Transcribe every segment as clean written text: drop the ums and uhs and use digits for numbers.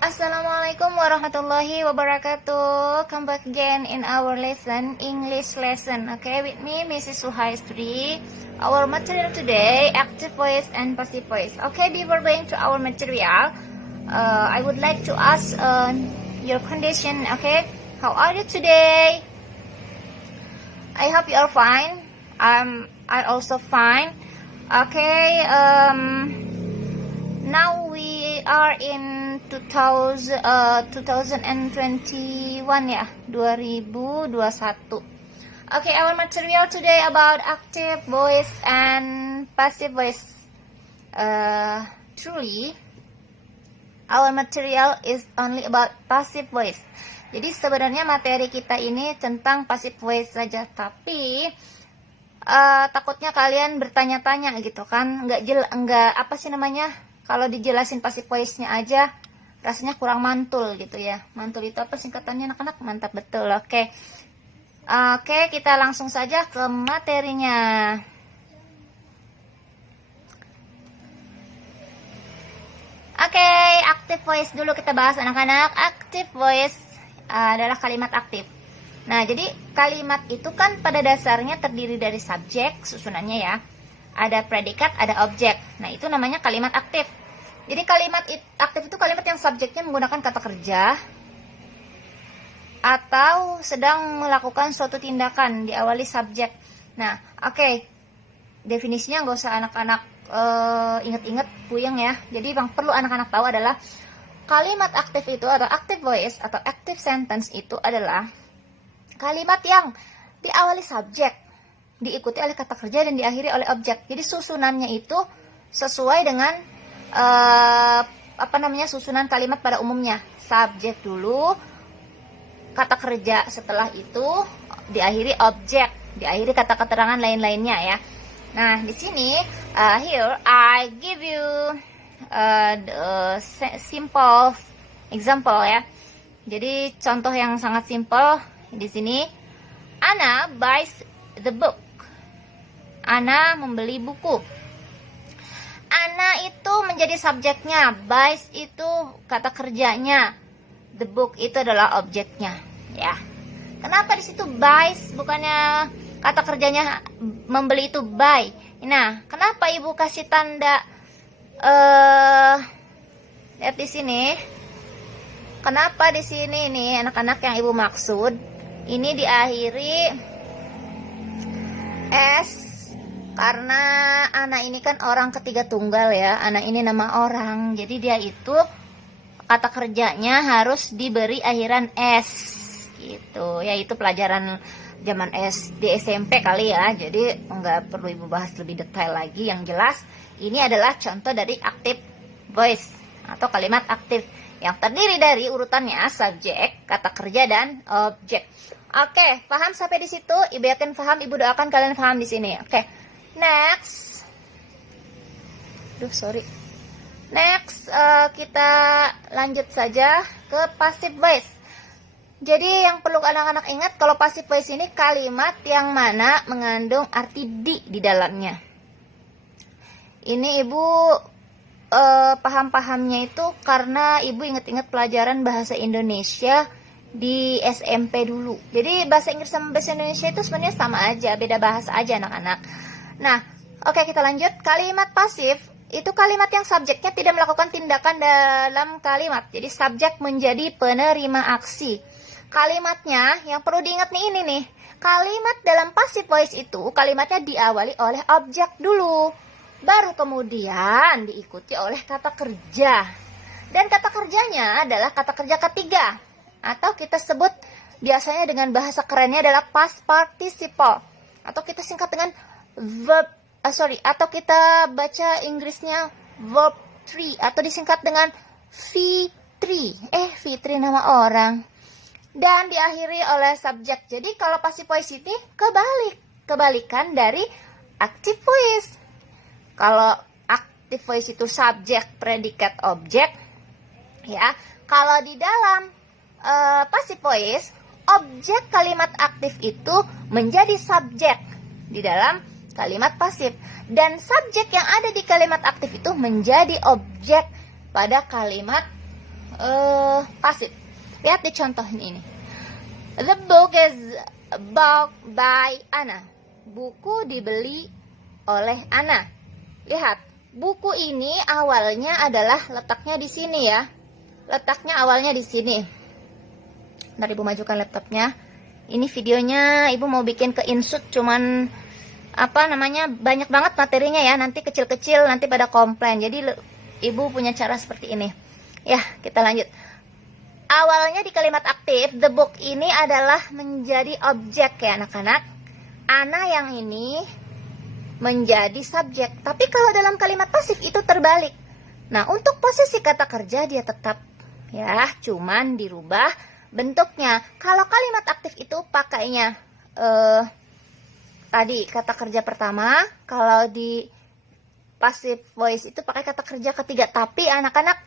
Assalamualaikum warahmatullahi wabarakatuh. Come back again in our lesson, English lesson. Okay, with me, Mrs. Suhaistri. Our material today, active voice and passive voice. Okay, before going to our material, I would like to ask your condition. Okay, how are you today? I hope you are fine. I'm also fine. Okay, now we are in 2021 ya, 2021. Okay, our material today about active voice and passive voice. Truly, our material is only about passive voice. Jadi sebenarnya materi kita ini tentang passive voice saja, tapi takutnya kalian bertanya-tanya gitu kan, nggak apa sih namanya, kalau dijelasin passive voice-nya aja rasanya kurang mantul gitu ya. Mantul itu apa singkatannya anak-anak? Mantap, betul. Oke, kita langsung saja ke materinya. Oke, active voice dulu kita bahas anak-anak. Active voice adalah kalimat aktif. Nah, jadi kalimat itu kan pada dasarnya terdiri dari subjek, susunannya ya. Ada predikat, ada objek. Nah, itu namanya kalimat aktif. Jadi kalimat aktif itu kalimat yang subjeknya menggunakan kata kerja atau sedang melakukan suatu tindakan diawali subjek. Nah, oke. Definisinya nggak usah anak-anak inget-inget puyeng ya. Jadi yang perlu anak-anak tahu adalah kalimat aktif itu atau active voice atau active sentence itu adalah kalimat yang diawali subjek, diikuti oleh kata kerja dan diakhiri oleh objek. Jadi susunannya itu sesuai dengan susunan kalimat pada umumnya. Subjek dulu, kata kerja setelah itu, diakhiri objek, diakhiri kata keterangan lain-lainnya ya. Nah, di sini here I give you the simple example ya. Jadi contoh yang sangat simple di sini. Anna buys the book. Anna membeli buku. Anna itu menjadi subjeknya, buys itu kata kerjanya, the book itu adalah objeknya, ya. Kenapa di situ buys bukannya kata kerjanya membeli itu buy? Nah, kenapa ibu kasih tanda lihat di sini? Kenapa di sini nih anak-anak yang ibu maksud ini diakhiri s? Karena anak ini kan orang ketiga tunggal ya, anak ini nama orang, jadi dia itu kata kerjanya harus diberi akhiran s gitu ya. Itu pelajaran zaman SD SMP kali ya, jadi nggak perlu ibu bahas lebih detail lagi. Yang jelas ini adalah contoh dari active voice atau kalimat aktif yang terdiri dari urutannya subjek, kata kerja, dan objek. Oke, paham sampai di situ? Ibu yakin paham, ibu doakan kalian paham di sini. Oke. Next, kita lanjut saja ke passive voice. Jadi yang perlu anak-anak ingat, kalau passive voice ini kalimat yang mana mengandung arti di dalamnya. Ini ibu paham-pahamnya itu karena ibu ingat-ingat pelajaran bahasa Indonesia di SMP dulu. Jadi bahasa Inggris sama bahasa Indonesia itu sebenarnya sama aja, beda bahasa aja anak-anak. Nah, oke, kita lanjut. Kalimat pasif itu kalimat yang subjeknya tidak melakukan tindakan dalam kalimat. Jadi subjek menjadi penerima aksi. Kalimatnya yang perlu diingat nih ini nih. Kalimat dalam passive voice itu kalimatnya diawali oleh objek dulu, baru kemudian diikuti oleh kata kerja. Dan kata kerjanya adalah kata kerja ketiga, atau kita sebut biasanya dengan bahasa kerennya adalah past participle, atau kita singkat dengan atau kita baca Inggrisnya verb 3 atau disingkat dengan V3. V3 nama orang. Dan diakhiri oleh subjek. Jadi kalau passive voice ini kebalikan dari active voice. Kalau active voice itu subjek, predikat, objek, ya. Kalau di dalam passive voice, objek kalimat aktif itu menjadi subjek di dalam kalimat pasif, dan subjek yang ada di kalimat aktif itu menjadi objek pada kalimat pasif. Lihat di contoh ini. The book is bought by Anna. Buku dibeli oleh Anna. Lihat, buku ini awalnya adalah letaknya di sini ya. Letaknya awalnya di sini. Ntar ibu majukan laptopnya. Ini videonya ibu mau bikin ke insert, cuman banyak banget materinya ya. Nanti kecil-kecil nanti pada komplain. Jadi ibu punya cara seperti ini. Ya, kita lanjut. Awalnya di kalimat aktif, the book ini adalah menjadi objek ya anak-anak. Ana yang ini menjadi subjek. Tapi kalau dalam kalimat pasif itu terbalik. Nah, untuk posisi kata kerja dia tetap ya, cuman dirubah bentuknya. Kalau kalimat aktif itu pakainya tadi kata kerja pertama, kalau di passive voice itu pakai kata kerja ketiga. Tapi anak-anak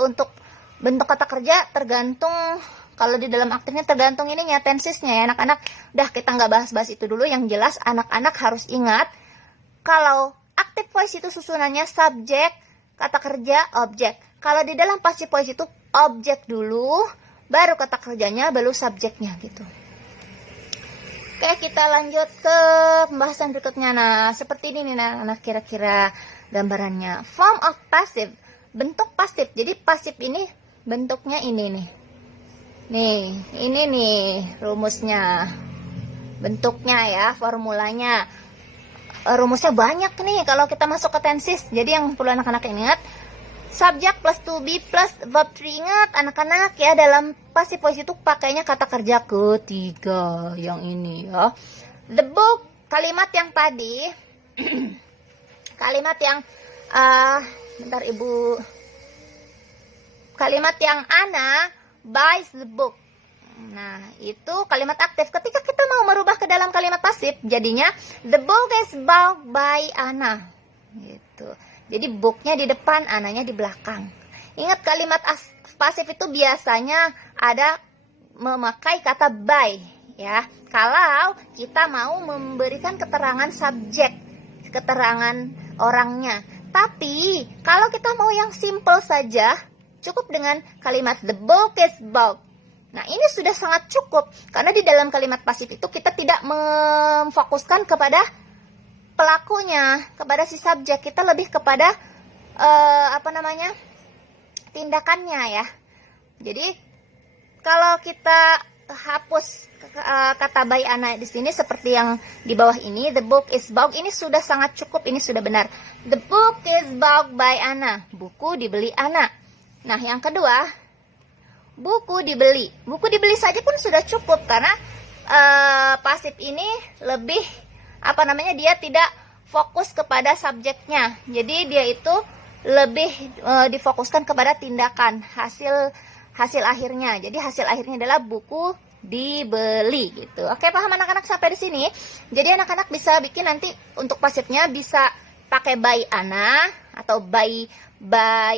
untuk bentuk kata kerja tergantung, kalau di dalam aktifnya tergantung ininya, tensesnya ya anak-anak. Udah, kita nggak bahas-bahas itu dulu. Yang jelas anak-anak harus ingat kalau active voice itu susunannya subjek, kata kerja, objek. Kalau di dalam passive voice itu objek dulu, baru kata kerjanya, baru subjeknya gitu. Oke, kita lanjut ke pembahasan berikutnya. Nah, seperti ini nih anak-anak kira-kira gambarannya. Form of passive, bentuk pasif. Jadi pasif ini bentuknya ini nih. Nih, ini nih rumusnya. Bentuknya ya, formulanya. Rumusnya banyak nih kalau kita masuk ke tenses. Jadi yang perlu anak-anak ingat, subject plus to be plus verb 3. Ingat anak-anak ya, dalam passive voice itu pakainya kata kerja ketiga yang ini ya. The book, kalimat yang tadi kalimat yang bentar ibu, kalimat yang Anna buys the book. Nah, itu kalimat aktif. Ketika kita mau merubah ke dalam kalimat pasif, jadinya the book is bought by Anna. Gitu. Jadi booknya di depan, Ananya di belakang. Ingat kalimat pasif itu biasanya ada memakai kata by ya. Kalau kita mau memberikan keterangan subjek, keterangan orangnya. Tapi kalau kita mau yang simple saja, cukup dengan kalimat the book is bought. Nah, ini sudah sangat cukup. Karena di dalam kalimat pasif itu kita tidak memfokuskan kepada pelakunya, kepada si subjek. Kita lebih kepada tindakannya ya. Jadi kalau kita hapus kata by Anna di sini seperti yang di bawah ini, the book is bought, ini sudah sangat cukup, ini sudah benar. The book is bought by Anna. Buku dibeli Anna. Nah, yang kedua, buku dibeli. Buku dibeli saja pun sudah cukup karena pasif ini lebih dia tidak fokus kepada subjeknya. Jadi dia itu lebih difokuskan kepada tindakan, hasil akhirnya. Jadi hasil akhirnya adalah buku dibeli gitu. Oke, paham anak-anak sampai di sini? Jadi anak-anak bisa bikin nanti untuk pasifnya bisa pakai by Anna atau by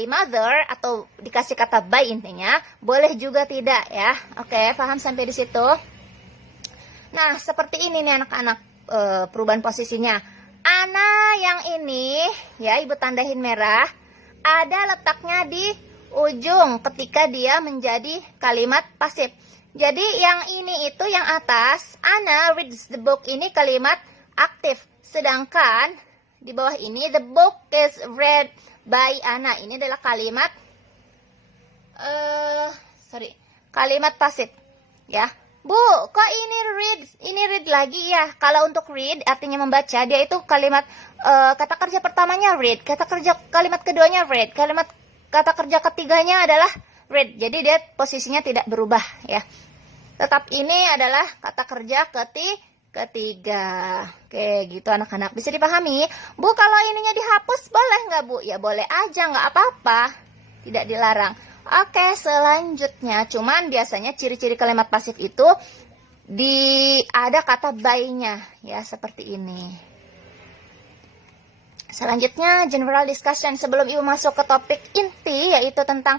mother atau dikasih kata by intinya. Boleh juga tidak ya. Oke, paham sampai di situ? Nah, seperti ini nih anak-anak perubahan posisinya. Anna yang ini ya, ibu tandain merah, ada letaknya di ujung ketika dia menjadi kalimat pasif. Jadi yang ini itu yang atas, Anna reads the book, ini kalimat aktif. Sedangkan di bawah ini the book is read by Anna, ini adalah kalimat kalimat pasif ya. Bu, kok ini read lagi ya? Kalau untuk read artinya membaca, dia itu kalimat kata kerja pertamanya read, kalimat keduanya read, kata kerja ketiganya adalah read. Jadi dia posisinya tidak berubah ya. Tetap ini adalah kata kerja ketiga. Oke, gitu anak-anak. Bisa dipahami? Bu, kalau ininya dihapus boleh nggak, Bu? Ya boleh aja, nggak apa-apa. Tidak dilarang. Oke, selanjutnya, cuman biasanya ciri-ciri kalimat pasif itu ada kata by-nya ya, seperti ini. Selanjutnya general discussion. Sebelum ibu masuk ke topik inti yaitu tentang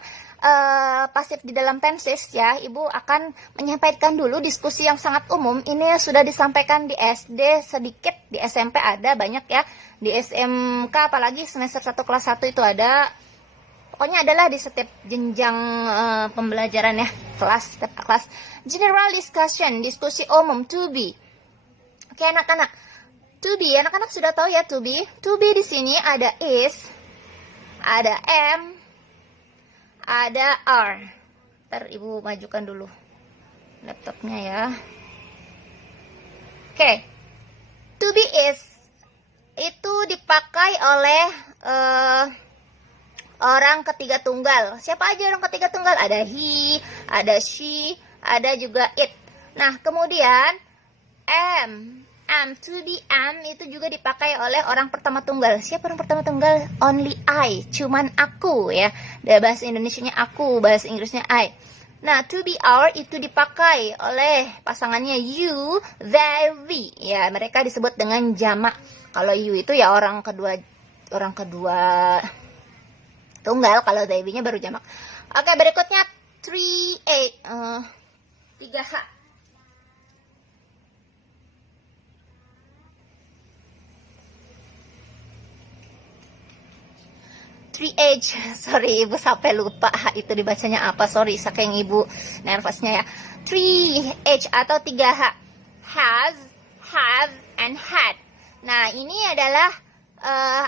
pasif di dalam tenses ya, ibu akan menyampaikan dulu diskusi yang sangat umum. Ini sudah disampaikan di SD sedikit, di SMP ada banyak ya, di SMK apalagi semester 1 kelas 1 itu ada. pokoknya adalah di setiap jenjang pembelajaran ya, kelas, setiap kelas. General discussion, diskusi umum, to be. Oke anak-anak, to be, anak-anak sudah tahu ya to be. To be di sini ada is, ada am, ada are. Ntar ibu majukan dulu laptopnya ya. Oke, to be is itu dipakai oleh orang ketiga tunggal. Siapa aja orang ketiga tunggal? Ada he, ada she, ada juga it. Nah, kemudian am, to be am itu juga dipakai oleh orang pertama tunggal. Siapa orang pertama tunggal? Only I, cuman aku ya. Dari bahasa Indonesianya aku, bahasa Inggrisnya I. Nah, to be our itu dipakai oleh pasangannya you, they, we. Ya, mereka disebut dengan jamak. Kalau you itu ya orang kedua tunggal, kalau they, we-nya baru jamak. Oke, berikutnya 3H. 3H, sorry ibu sampai lupa itu dibacanya apa, sorry saking ibu nervousnya ya. 3H atau 3H, has, have, and had. Nah ini adalah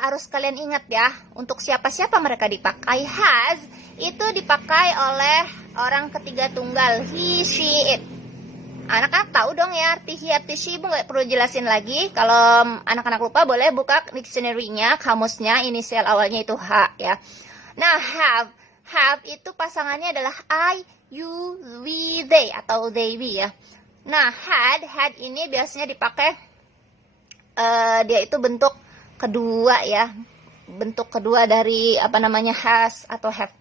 harus kalian ingat ya, untuk siapa-siapa mereka dipakai. Has itu dipakai oleh orang ketiga tunggal, he, she, it. Anak-anak tahu dong ya arti he, arti she, ibu nggak perlu jelasin lagi. Kalau anak-anak lupa boleh buka dictionary-nya, kamusnya, inisial awalnya itu H ya. Nah have itu pasangannya adalah I, you, we, they atau they, we ya. Nah had ini biasanya dipakai dia itu bentuk kedua ya, bentuk kedua dari apa namanya has atau have.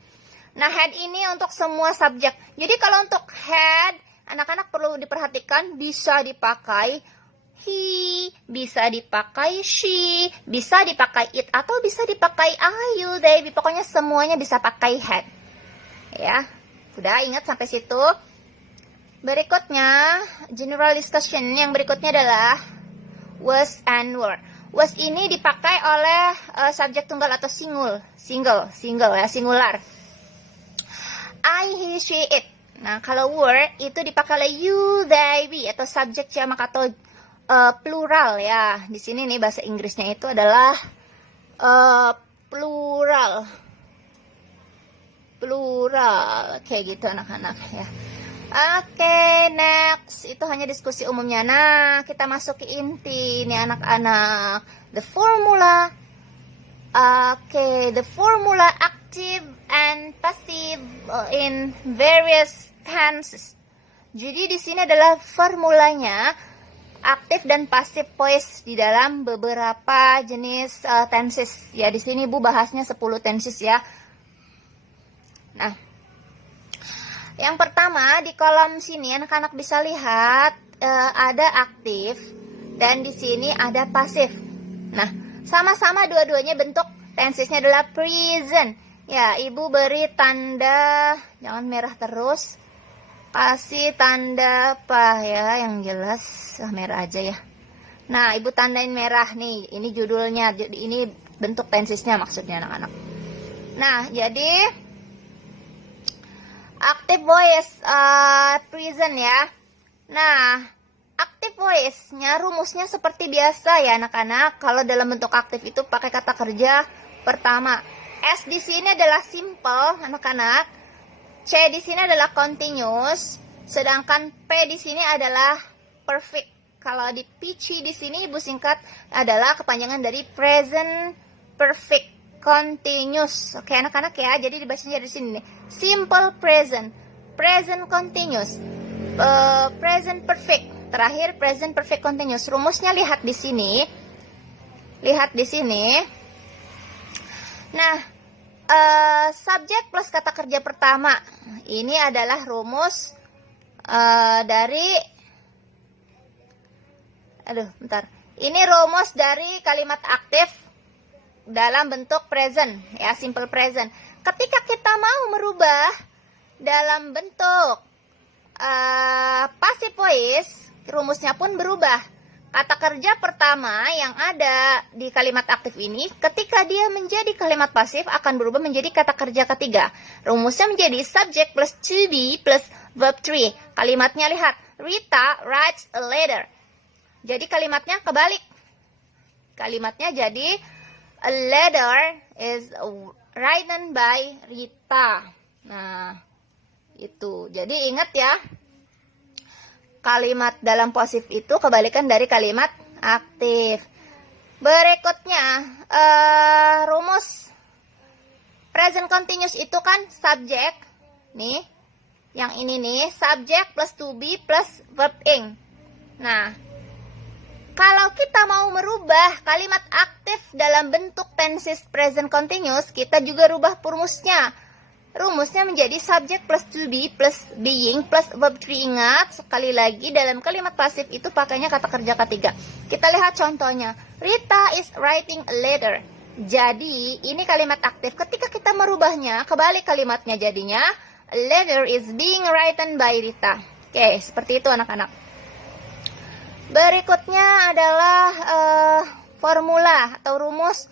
Nah had ini untuk semua subjek. Jadi kalau untuk had anak-anak perlu diperhatikan, bisa dipakai he, bisa dipakai she, bisa dipakai it, atau bisa dipakai I, you, they. Pokoknya semuanya bisa pakai had. Ya, udah ingat sampai situ. Berikutnya, general discussion. Yang berikutnya adalah was and were. Was ini dipakai oleh subjek tunggal atau single ya, singular. I, he, she, it. Nah, kalau were itu dipakai oleh you, they, we atau subjek jamak atau plural ya. Di sini nih bahasa Inggrisnya itu adalah plural. Kayak gitu anak-anak ya. Oke, next. Itu hanya diskusi umumnya. Nah, kita masuk ke inti nih anak-anak. The formula. The formula active and passive in various tenses. Jadi di sini adalah formulanya aktif dan pasif voice di dalam beberapa jenis tenses. Ya di sini Bu bahasnya 10 tenses ya. Nah, yang pertama di kolom sini anak-anak bisa lihat ada aktif dan di sini ada pasif. Nah, sama-sama dua-duanya bentuk tensesnya adalah present. Ya, Ibu beri tanda, jangan merah terus. Kasih tanda apa ya yang jelas, merah aja ya. Nah, Ibu tandain merah nih, ini judulnya, ini bentuk tensesnya maksudnya anak-anak. Nah, jadi active voice present ya. Nah, active voice-nya rumusnya seperti biasa ya anak-anak. Kalau dalam bentuk aktif itu pakai kata kerja pertama. S di sini adalah simple anak-anak. C di sini adalah continuous, sedangkan P di sini adalah perfect. Kalau di PC di sini Ibu singkat adalah kepanjangan dari present perfect continuous. Oke anak-anak ya, jadi dibacanya dari sini nih. Simple present, present continuous, present perfect, terakhir present perfect continuous. Rumusnya lihat di sini. Lihat di sini. Nah, subjek plus kata kerja pertama ini adalah rumus dari ini rumus dari kalimat aktif dalam bentuk present ya, simple present. Ketika kita mau merubah dalam bentuk passive voice, rumusnya pun berubah. kata kerja pertama yang ada di kalimat aktif ini, ketika dia menjadi kalimat pasif akan berubah menjadi kata kerja ketiga. Rumusnya menjadi subject plus to be plus verb 3. Kalimatnya lihat, Rita writes a letter. Jadi kalimatnya kebalik. Kalimatnya jadi a letter is written by Rita. Nah, itu. Jadi ingat ya, kalimat dalam pasif itu kebalikan dari kalimat aktif. Berikutnya, rumus present continuous itu kan subjek. Nih, yang ini nih, subjek plus to be plus verb ing. Nah, kalau kita mau merubah kalimat aktif dalam bentuk tenses present continuous, kita juga rubah rumusnya. Rumusnya menjadi subject plus to be plus being plus verb 3. Ingat, sekali lagi dalam kalimat pasif itu pakainya kata kerja ketiga. Kita lihat contohnya. Rita is writing a letter. Jadi, ini kalimat aktif. Ketika kita merubahnya, kebalik kalimatnya jadinya, a letter is being written by Rita. Oke, seperti itu anak-anak. Berikutnya adalah formula atau rumus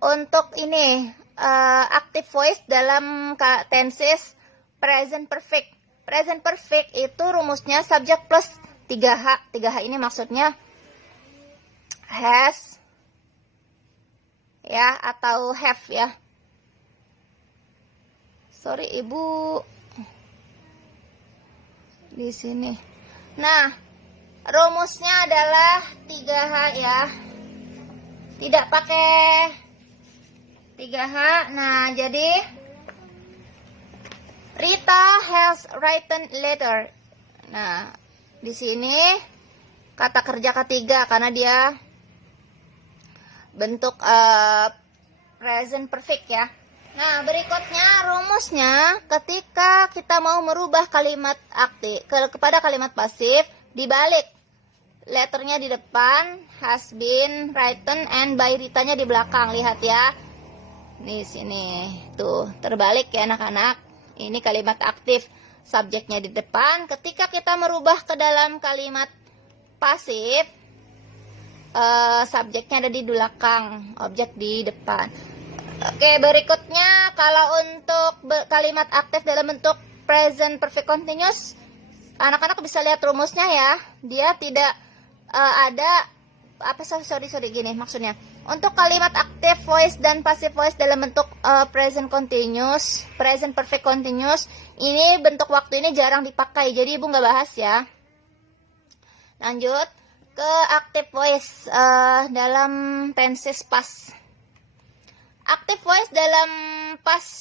untuk ini. Active voice dalam tenses present perfect. Present perfect itu rumusnya subject plus 3H. 3H ini maksudnya has ya atau have ya. Sorry Ibu di sini. Nah, rumusnya adalah 3H ya. Tidak pakai 3H. Nah, jadi Rita has written letter. Nah, di sini kata kerja ketiga karena dia bentuk present perfect ya. Nah, berikutnya rumusnya ketika kita mau merubah kalimat aktif kepada kalimat pasif, dibalik. Letternya di depan, has been written, and by Ritanya di belakang. Lihat ya. Di sini tuh terbalik ya anak-anak. Ini kalimat aktif, subjeknya di depan. Ketika kita merubah ke dalam kalimat pasif, subjeknya ada di belakang, objek di depan. Oke, berikutnya kalau untuk kalimat aktif dalam bentuk present perfect continuous, anak-anak bisa lihat rumusnya ya. Dia tidak ada gini maksudnya. Untuk kalimat active voice dan passive voice dalam bentuk present continuous, present perfect continuous, ini bentuk waktu ini jarang dipakai, jadi Ibu nggak bahas ya. Lanjut ke active voice dalam tenses past. Active voice dalam past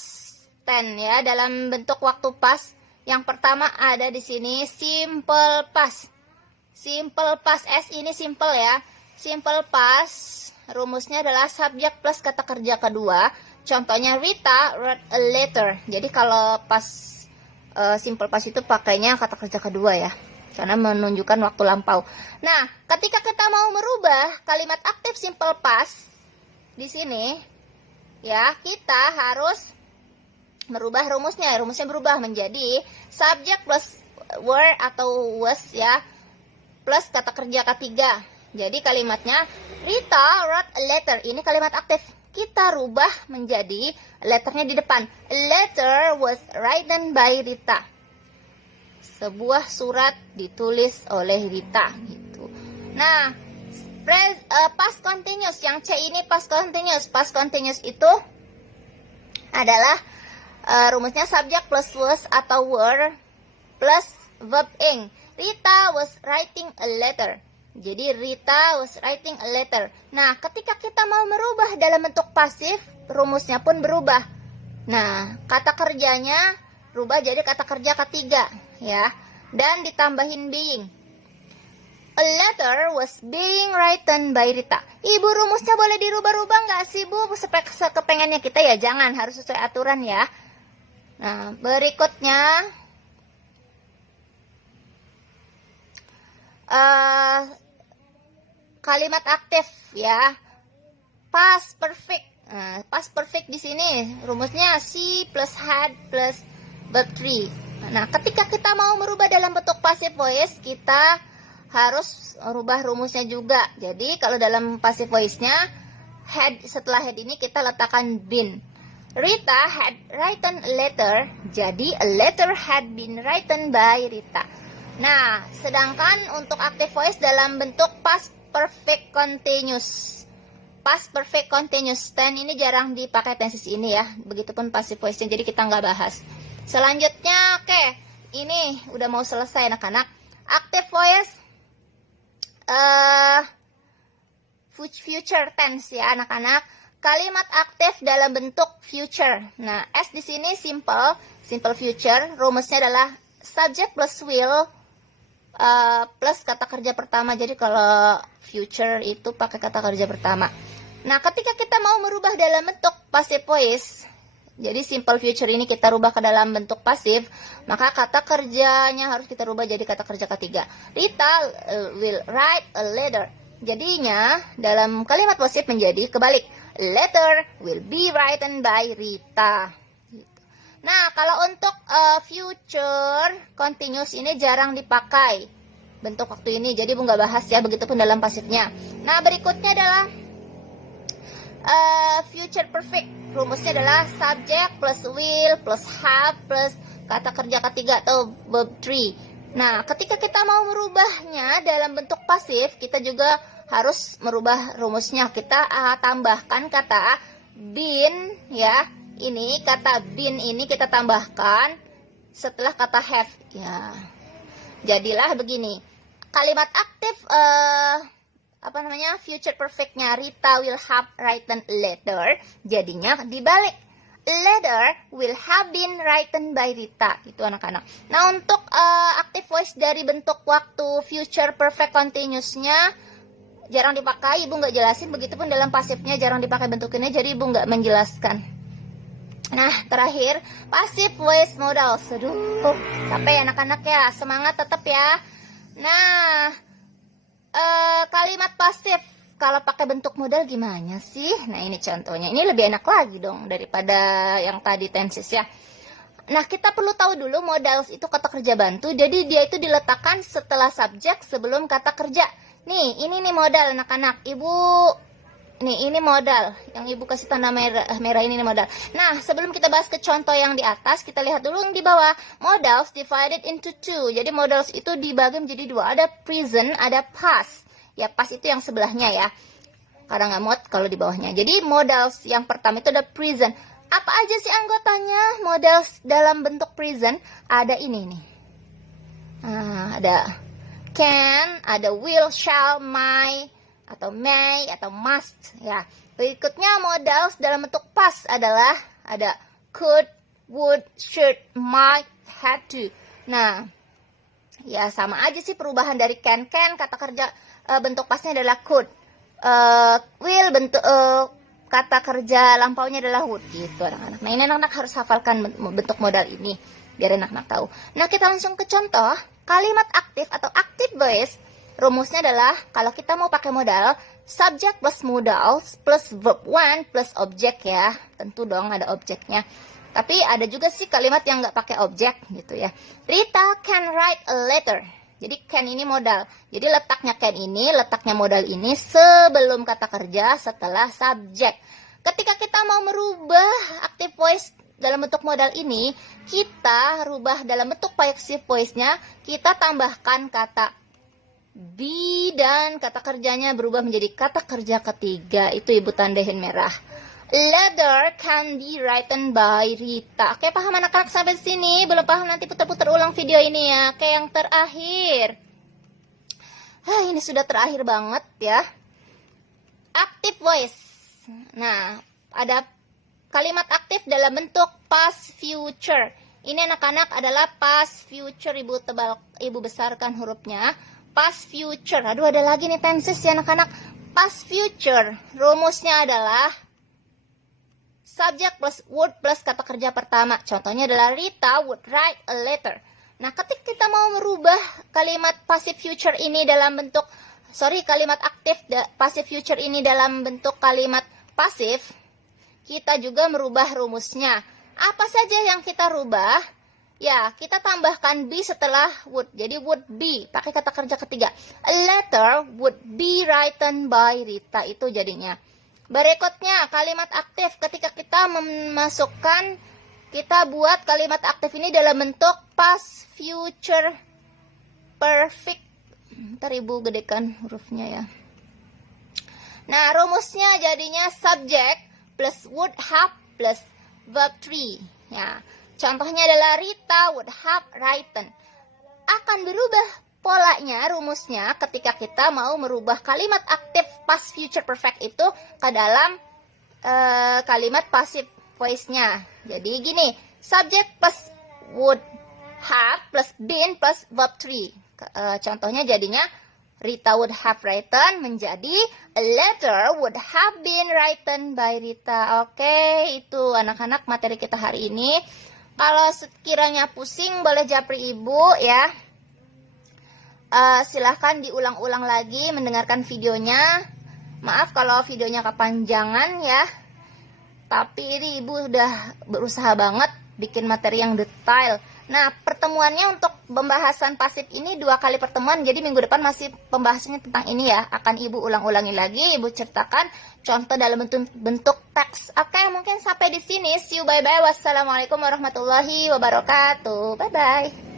tense ya, dalam bentuk waktu past. Yang pertama ada di sini simple past. Simple past, S ini simple ya. Simple past rumusnya adalah subjek plus kata kerja kedua. Contohnya Rita wrote a letter. Jadi kalau pas simple past itu pakainya kata kerja kedua ya, karena menunjukkan waktu lampau. Nah, ketika kita mau merubah kalimat aktif simple past di sini ya, kita harus merubah rumusnya. Rumusnya berubah menjadi subjek plus were atau was ya, plus kata kerja ketiga. Jadi kalimatnya Rita wrote a letter. Ini kalimat aktif. Kita rubah menjadi letternya di depan. A letter was written by Rita. Sebuah surat ditulis oleh Rita gitu. Nah, past continuous yang C ini past continuous. Past continuous itu adalah rumusnya subject plus was atau were plus verb ing. Rita was writing a letter. Jadi Rita was writing a letter. Nah, ketika kita mau merubah dalam bentuk pasif, rumusnya pun berubah. Nah, kata kerjanya rubah jadi kata kerja ketiga ya. Dan ditambahin being. A letter was being written by Rita. Ibu, rumusnya boleh dirubah-rubah nggak sih Bu? Sekepengennya kita ya, jangan, harus sesuai aturan ya. Nah, berikutnya kalimat aktif ya, past perfect. Past perfect di sini rumusnya C plus had plus verb 3. Nah, ketika kita mau merubah dalam bentuk passive voice, kita harus rubah rumusnya juga. Jadi kalau dalam passive voice-nya, had, setelah had ini kita letakkan been. Rita had written a letter, jadi a letter had been written by Rita. Nah, sedangkan untuk active voice dalam bentuk past perfect continuous. Past perfect continuous tense ini jarang dipakai tenses ini ya. Begitupun passive voice-nya, jadi kita nggak bahas. Selanjutnya, oke, ini udah mau selesai anak-anak. Active voice future tense ya anak-anak. Kalimat aktif dalam bentuk future. Nah, S di sini simple future. Rumusnya adalah subject plus will plus kata kerja pertama. Jadi kalau future itu pakai kata kerja pertama. Nah, ketika kita mau merubah dalam bentuk passive voice, jadi simple future ini kita rubah ke dalam bentuk pasif, maka kata kerjanya harus kita rubah jadi kata kerja ketiga. Rita will write a letter. Jadinya dalam kalimat pasif menjadi kebalik. Letter will be written by Rita. Nah, kalau untuk future continuous ini jarang dipakai bentuk waktu ini, jadi Bu nggak bahas ya, begitupun dalam pasifnya. Nah, berikutnya adalah future perfect. Rumusnya adalah subject plus will plus have plus kata kerja ketiga atau verb 3. Nah, ketika kita mau merubahnya dalam bentuk pasif, kita juga harus merubah rumusnya. Kita tambahkan kata been ya. Ini kata been ini kita tambahkan setelah kata have ya. Jadilah begini. Kalimat aktif future perfectnya Rita will have written letter, jadinya dibalik, letter will have been written by Rita. Itu anak-anak. Nah, untuk active voice dari bentuk waktu future perfect continuousnya jarang dipakai, Ibu nggak jelasin. Begitupun dalam pasifnya jarang dipakai bentuk ini, jadi Ibu nggak menjelaskan. Nah, terakhir passive voice modal. Aduh, capek anak-anak ya, semangat tetap ya. Nah, kalimat pasif kalau pakai bentuk modal gimana sih? Nah, ini contohnya. Ini lebih enak lagi dong daripada yang tadi tenses ya. Nah, kita perlu tahu dulu modals itu kata kerja bantu. Jadi dia itu diletakkan setelah subjek sebelum kata kerja. Nih, ini nih modal anak-anak. Ibu, nih ini modal. Yang Ibu kasih tanda merah ini nih modal. Nah, sebelum kita bahas ke contoh yang di atas, kita lihat dulu yang di bawah. Modals divided into two. Jadi modals itu dibagi menjadi dua. Ada present, ada past. Ya, past itu yang sebelahnya ya. Karena nggak muat kalau di bawahnya. Jadi modals yang pertama itu ada present. Apa aja sih anggotanya modals dalam bentuk present? Ada ini nih. Nah, ada can, ada will, shall, might, atau may, atau must ya. Berikutnya modals dalam bentuk past adalah ada could, would, should, might, had to. Nah, ya sama aja sih perubahan dari can kata kerja bentuk pastnya adalah could. Will bentuk kata kerja lampaunya adalah would gitu anak-anak. Nah, ini anak-anak harus hafalkan bentuk modal ini biar anak-anak tahu. Nah, kita langsung ke contoh kalimat aktif atau active voice. Rumusnya adalah kalau kita mau pakai modal subject plus modal plus verb one plus objek ya. Tentu dong ada objeknya. Tapi ada juga sih kalimat yang nggak pakai objek gitu ya. Rita can write a letter. Jadi can ini modal. Jadi letaknya can ini, letaknya modal ini sebelum kata kerja setelah subjek. Ketika kita mau merubah active voice dalam bentuk modal ini, kita rubah dalam bentuk passive voice-nya, kita tambahkan kata be dan kata kerjanya berubah menjadi kata kerja ketiga. Itu Ibu tandain merah. Letter can be written by Rita. Oke, paham anak-anak sampai sini? Belum paham nanti putar-putar ulang video ini ya. Oke, yang terakhir. Ini sudah terakhir banget ya. Active voice. Nah, ada kalimat aktif dalam bentuk past future. Ini anak-anak adalah past future. Ibu besarkan hurufnya. Past future. Aduh, ada lagi nih tenses ya anak-anak. Past future. Rumusnya adalah subject plus would plus kata kerja pertama. Contohnya adalah Rita would write a letter. Nah, ketika kita mau merubah kalimat passive future ini dalam bentuk kalimat aktif passive future ini dalam bentuk kalimat pasif, kita juga merubah rumusnya. Apa saja yang kita rubah? Ya, kita tambahkan be setelah would. Jadi would be, pakai kata kerja ketiga. A letter would be written by Rita, itu jadinya. Berikutnya, kalimat aktif. Ketika kita memasukkan, kita buat kalimat aktif ini dalam bentuk past future perfect. Ntar ibu gedekan hurufnya ya. Nah, rumusnya jadinya subject plus would have plus verb 3. Ya. Contohnya adalah Rita would have written. Akan berubah polanya, rumusnya ketika kita mau merubah kalimat aktif past future perfect itu ke dalam kalimat passive voice-nya. Jadi gini, subject plus would have plus been plus verb 3. Contohnya jadinya Rita would have written menjadi a letter would have been written by Rita. Oke, itu anak-anak materi kita hari ini. Kalau sekiranya pusing boleh japri ibu ya. Silahkan diulang-ulang lagi mendengarkan videonya. Maaf kalau videonya kepanjangan ya. Tapi ini ibu udah berusaha banget bikin materi yang detail. Nah, pertemuannya untuk pembahasan pasif ini 2 kali pertemuan. Jadi minggu depan masih pembahasannya tentang ini ya. Akan ibu ulang-ulangi lagi, ibu ceritakan contoh dalam bentuk teks. Oke, mungkin sampai di sini. See you, bye-bye. Wassalamualaikum warahmatullahi wabarakatuh. Bye-bye.